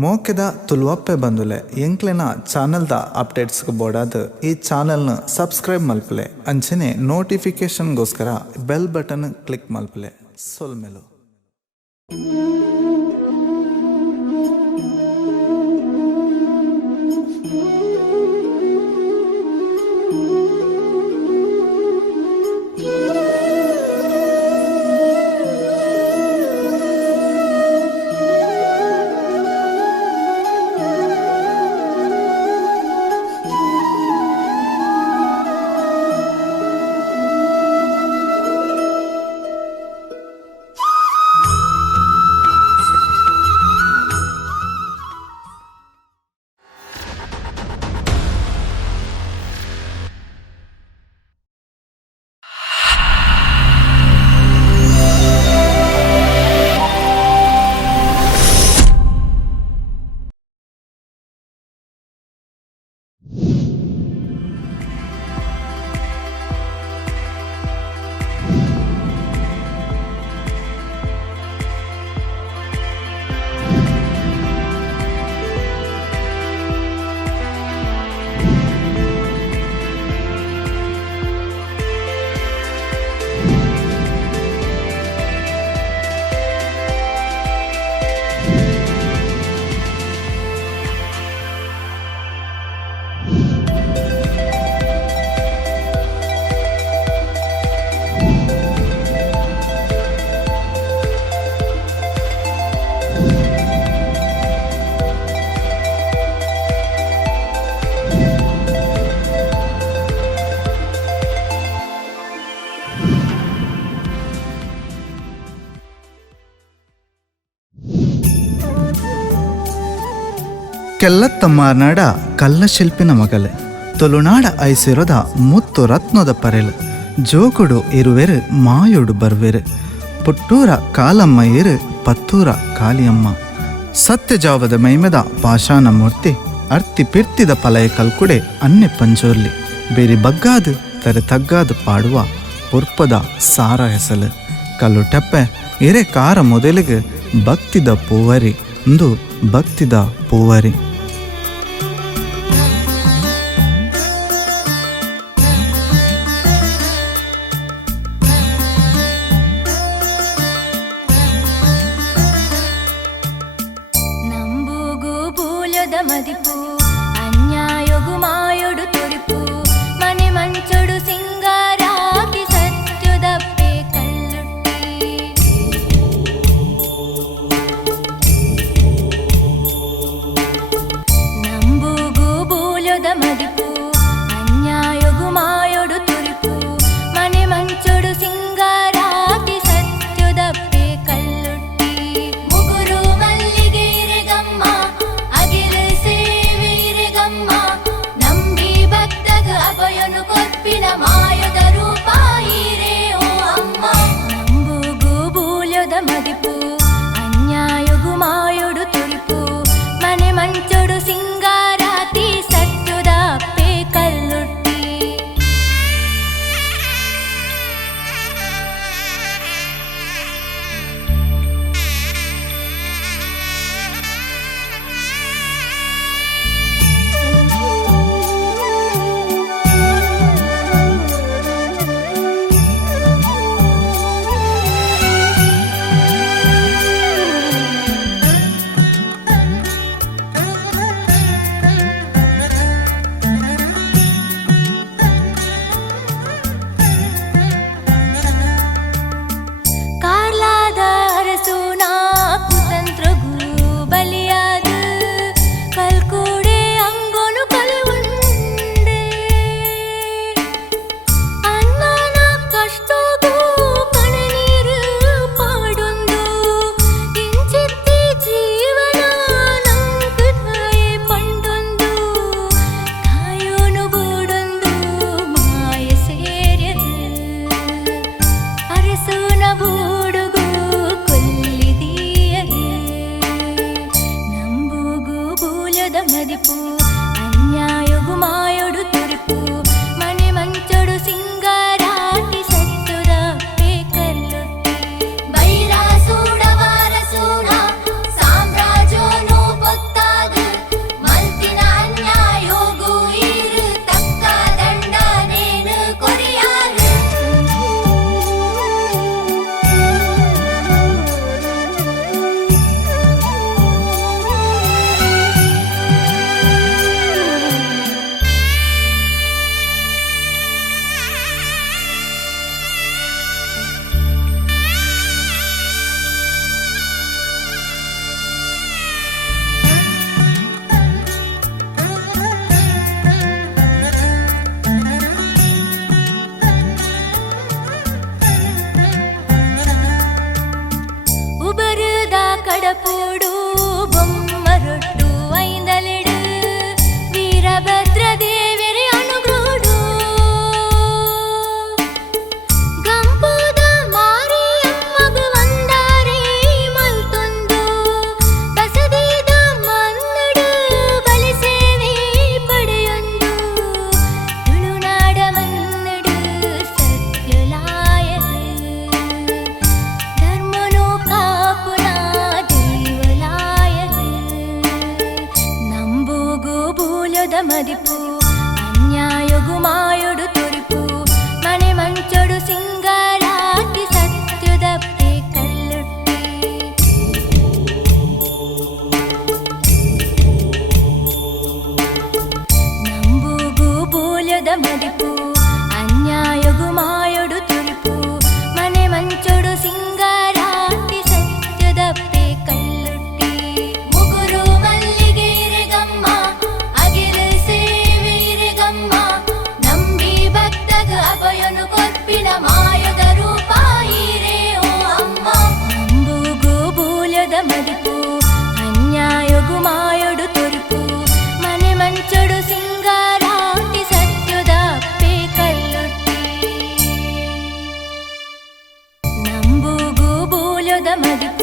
ಮೋಕೆದ ತುಳುವಪ್ಪೆ ಬಂದುಲೆ ಎಂಕ್ಲೆನ ಚಾನಲ್ದ ಅಪ್ಡೇಟ್ಸ್ಗೆ ಬೋಡಾದು ಈ ಚಾನಲ್ನ ಸಬ್ಸ್ಕ್ರೈಬ್ ಮಲ್ಪಲೆ ಅಂಚನೆ ನೋಟಿಫಿಕೇಶನ್ಗೋಸ್ಕರ ಬೆಲ್ ಬಟನ್ ಕ್ಲಿಕ್ ಮಲ್ಪಲೆ ಸೊಲ್ಮೆಲು. ಕೆಲ್ಲತ್ತಮ್ಮಾರ್ನಾಡ ಕಲ್ಲಶಿಲ್ಪಿನ ಮಗಲೆ ತುಳುನಾಡ ಐಸಿರೋದ ಮುತ್ತು ರತ್ನದ ಪರೆಲು ಜೋಗುಡು ಇರುವೆರು ಮಾಯುಡು ಬರ್ವೆರು ಪುಟ್ಟೂರ ಕಾಲಮ್ಮ ಇರು ಪತ್ತೂರ ಕಾಲಿಯಮ್ಮ ಸತ್ಯಜಾವದ ಮೈಮೆದ ಪಾಷಾಣ ಮೂರ್ತಿ ಅರ್ತಿ ಪಿರ್ತಿದ ಪಲಯ ಕಲ್ಕುಡೆ ಅನ್ನೆ ಪಂಜೋರ್ಲಿ ಬೇರೆ ಬಗ್ಗಾದು ತಾರೆ ತಗ್ಗಾದು ಪಾಡುವ ಪುರ್ಪದ ಸಾರ ಹೆಸಲು ಕಲ್ಲು ಟೆಪ್ಪೆ ಎರೆ ಕಾರ ಮೊದಲಿಗೆ ಭಕ್ತಿದ ಪೂವರಿ ಒಂದು ಭಕ್ತಿದ ಪೂವರಿ. ಮದಿಪು ಅನ್ಯಾಯೊಗು ಮಾಯೊಡು ತುರಿಪು ಮನೆ ಮಂಚೊಡು ಸಿಂಗಾರಾಕಿ ಸತ್ಯುದಪ್ಪೆ ಕಲ್ಲುಟ್ಟಿ ನಂಬುಗು ಬೂಲೊದ ಮದಿಪು ಅನ್ಯಾಯೊಗು ಮಾಯೊಡು ತುರಿಪು ಮನೆ ಮಂಚೊಡು ಸಿಂಗಾರಾಕಿ ಸತ್ಯುದಪ್ಪೆ ಕಲ್ಲುಟ್ಟಿ ಮುಗುರು ಮಲ್ಲಿಗೆ ಇರೆಗಮ್ಮ ಮಾಯದ ರೂಪ ಹೀರೆ ಓ ಅಮ್ಮ ನಂಬುಗು ಬೂಲ್ಯದ ಮದಿಪು ಅನ್ಯಾಯಗು ಮಾಯೊಡು ತುರಿಪು ಮನೆ ಮಂಚೊಡು ಸಿಂಗಾರಾತಿ ಸತ್ಯುದ ಅಪ್ಪೆ ಕಲ್ಲುಟ್ಟಿ. ಮದಿಪು ಅನ್ಯಾಯಗು ಮಾಯೊಡು ತುರಿಪು ಮನೆ ಮಂಚೊಡು ಸಿಂಗಾರಾಟಿ ಸತ್ತುದ ಬೇಕಲ್ಲೊಟ್ಟಿ ಬೈರಾಸೂಡ ವಾರಸೂಡ ಸಾಮ್ರಾಜ್ಯೋನು పూలద మదిపు అన్యాయగు మాయుడు తొరిపు మణి మంచొడు సింగారాటి సత్యుదప్పే కల్లుట్టి నంబుగు పూలద మదిపు అన్యాయగు మాయుడు తొరిపు మణి మంచొడు సింగారాటి సత్యుదప్పే కల్లుట్టి ముగురు మల్లిగే ఇరెగమ్మ అగిలు సేవి ఇరెగమ్మ ನಂಬಿ ಭಕ್ತಗ ಅಭಯನು ಕೊರ್ಪಿನ ಮಾಯದ ರೂಪ ಈರೇ ಓ ಅಮ್ಮ ಅಂಬುಗು ಬೂಲದ ಮದಿಪು ಅನ್ಯಾಯಗು ಮಾಯೊಡು ತೊರಿಪು ಮನೆ ಮಂಚೊಡು ಸಿಂಗಾರಾಟಿ ಸತ್ಯದ ಅಪ್ಪೆ ಕಲ್ಲೊಟ್ಟಿ ನಂಬುಗು ಬೂಲದ ಮದಿಪು